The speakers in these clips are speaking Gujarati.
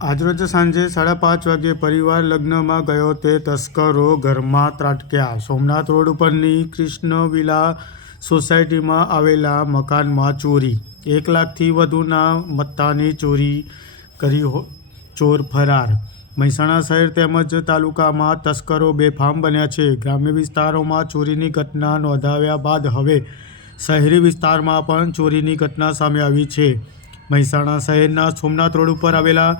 આજરોજ સાંજે 5:30 વાગ્યે પરિવાર લગ્નમાં ગયો તે તસ્કરો ઘરમાં ત્રાટક્યા. સોમનાથ રોડ ઉપરની કૃષ્ણ વિલા સોસાયટીમાં આવેલા મકાનમાં ચોરી. 1 લાખથી વધુના મત્તાની ચોરી કરી ચોર ફરાર. મહેસાણા શહેર તેમજ તાલુકામાં તસ્કરો બેફામ બન્યા છે. ગ્રામ્ય વિસ્તારોમાં ચોરીની ઘટના નોંધાવ્યા બાદ હવે શહેરી વિસ્તારમાં પણ ચોરીની ઘટના સામે આવી છે. મહેસાણા શહેરના સોમનાથ રોડ ઉપર આવેલા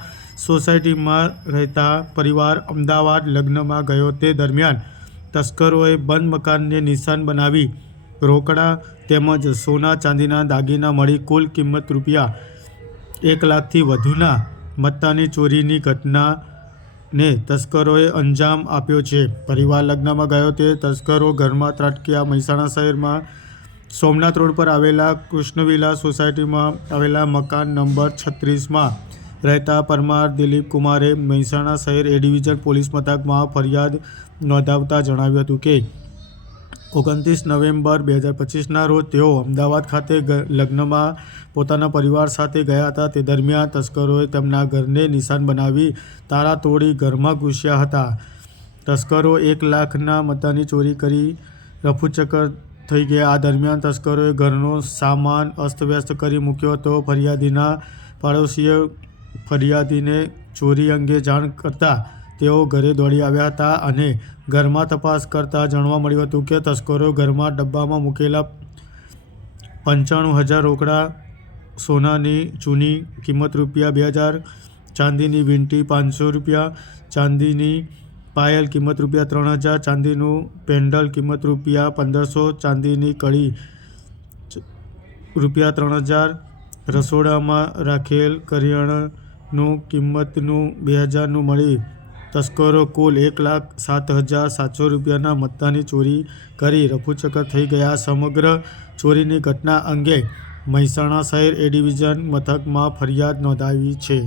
સોસાયટીમાં રહેતા પરિવાર અમદાવાદ લગ્નમાં ગયો તે દરમિયાન તસ્કરોએ બંધ મકાનને નિશાન બનાવી રોકડા તેમજ સોના ચાંદીના દાગીના મળી કુલ કિંમત રૂપિયા 1 લાખથી વધુના મત્તાની ચોરીની ઘટનાને તસ્કરોએ અંજામ આપ્યો છે. પરિવાર લગ્નમાં ગયો તે તસ્કરો ઘરમાં ત્રાટક્યા. મહેસાણા શહેરમાં સોમનાથ રોડ પર આવેલા કૃષ્ણવિલા સોસાયટીમાં આવેલા મકાન નંબર 36માં રહેતા પરમાર દિલીપ કુમારે મહેસાણા શહેર એ ડિવિઝન પોલીસ મથકમાં ફરિયાદ નોંધાવતા જણાવ્યું હતું કે 29 નવેમ્બર 2025ના રોજ તેઓ અમદાવાદ ખાતે લગ્નમાં પોતાના પરિવાર સાથે ગયા હતા. તે દરમિયાન તસ્કરોએ તેમના ઘરને નિશાન બનાવી તાળા તોડી ઘરમાં ઘૂસ્યા હતા. તસ્કરો 1 લાખના મત્તાની ચોરી કરી રફુચક્કર થઈ ગયા. આ દરમિયાન તસ્કરોએ ઘરનો સામાન અસ્તવ્યસ્ત કરી મૂક્યો હતો. ફરિયાદીના પાડોશીએ ફરિયાદીને ચોરી અંગે જાણ કરતાં તેઓ ઘરે દોડી આવ્યા હતા અને ઘરમાં તપાસ કરતાં જાણવા મળ્યું હતું કે તસ્કરો ઘરમાં ડબ્બામાં મૂકેલા 95,000 રોકડા, સોનાની ચૂની કિંમત રૂપિયા 2,000, ચાંદીની વીંટી 500 રૂપિયા, ચાંદીની પાયલ કિંમત રૂપિયા 3,000, ચાંદીનું પેન્ડલ કિંમત રૂપિયા 1,500, ચાંદીની કડી રૂપિયા 3,000, રસોડામાં રાખેલ કરિયાણાનું કિંમતનું 2,000નું મળી તસ્કરો કુલ 1,07,700 રૂપિયાના મત્તાની ચોરી કરી રફુચક્કર થઈ ગયા. સમગ્ર ચોરીની ઘટના અંગે મહેસાણા શહેર એ ડિવિઝન મથકમાં ફરિયાદ નોંધાવી છે.